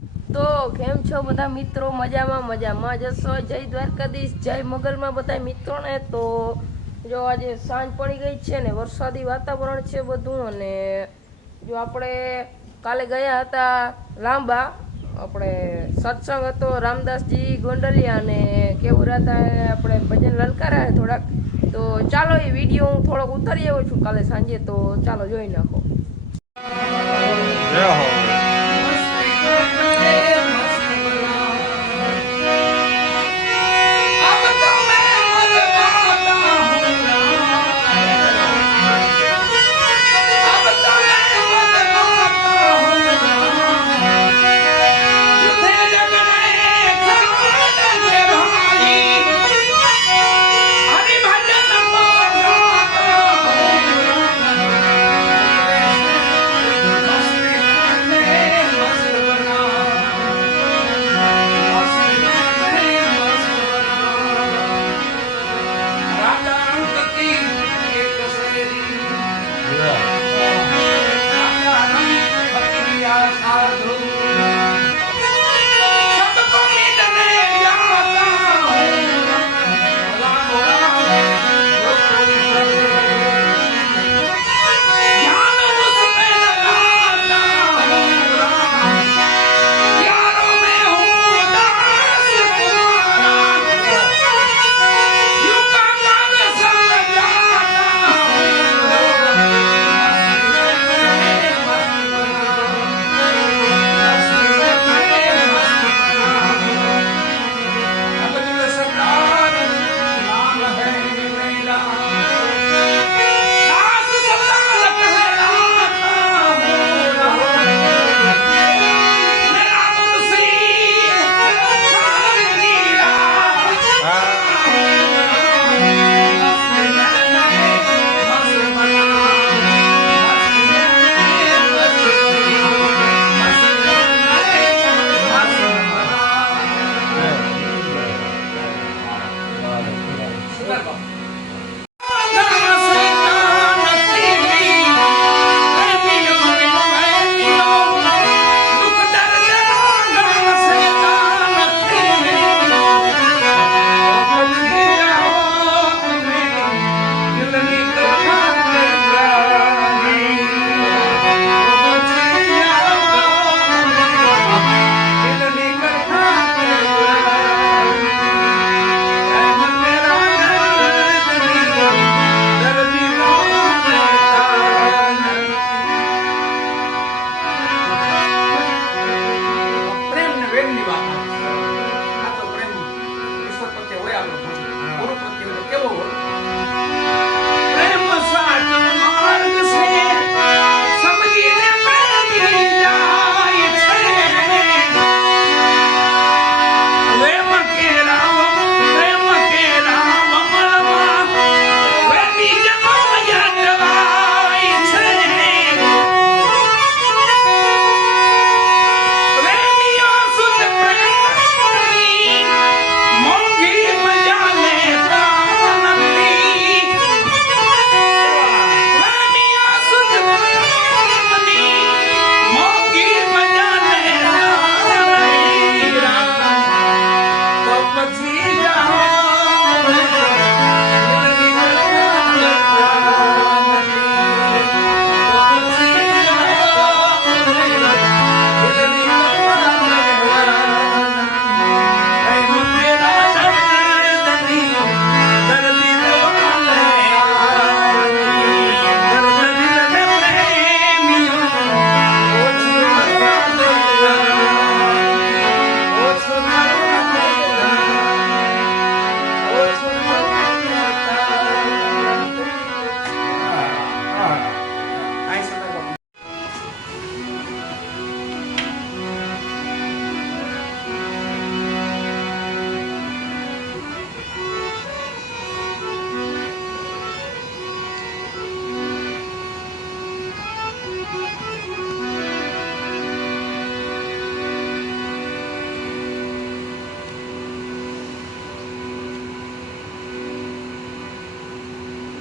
તો કેમ છો બધા મિત્રો? મજામાં જશો? જય દ્વારકાધીશ, જય મોગલમાં બધા મિત્રોને. તો જો આજે સાંજ પડી ગઈ છે ને વરસાદી વાતાવરણ છે બધું. અને જો આપણે કાલે ગયા હતા લાંબા, આપણે સત્સંગ હતો રામદાસજી ગોંડલિયા અને કેવું હતા આપણે ભજન લલકારા થોડાક. તો ચાલો એ વિડીયો હું થોડોક ઉતારી આવ્યો છું કાલે સાંજે, તો ચાલો જોઈ નાખો. જય હો.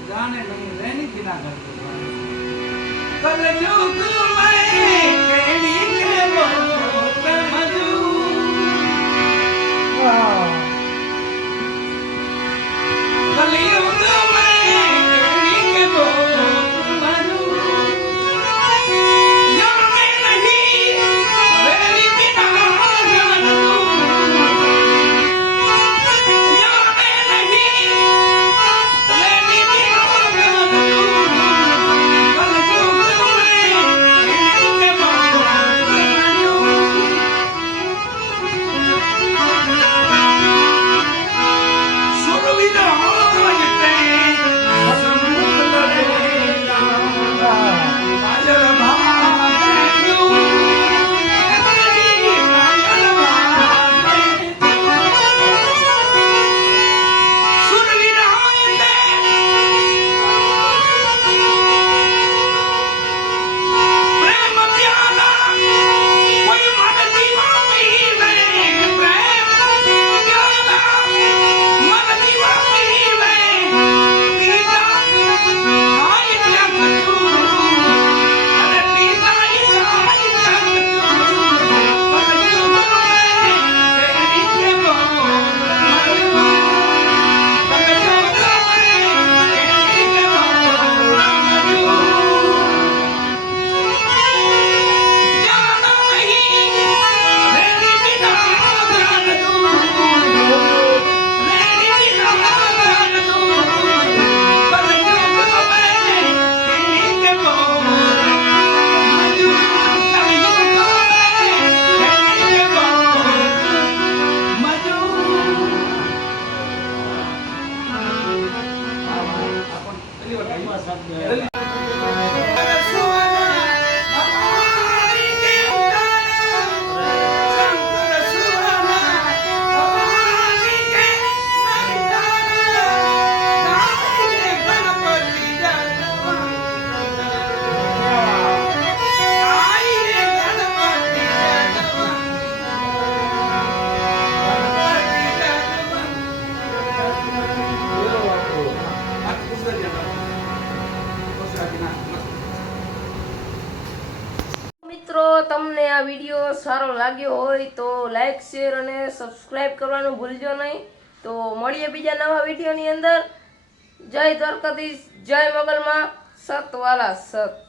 जाने नहीं रहनी थी ना घर कल युग में केड़ी के वो प्रेम વિડીયો સારો લાગ્યો હોય તો લાઈક શેર અને સબસ્ક્રાઇબ કરવાનું ભૂલજો નહીં. તો મળીએ બીજા નવા વિડીયોની અંદર. જય દ્વારકાધીશ, જય મોગલમાં, સત વાલા સત.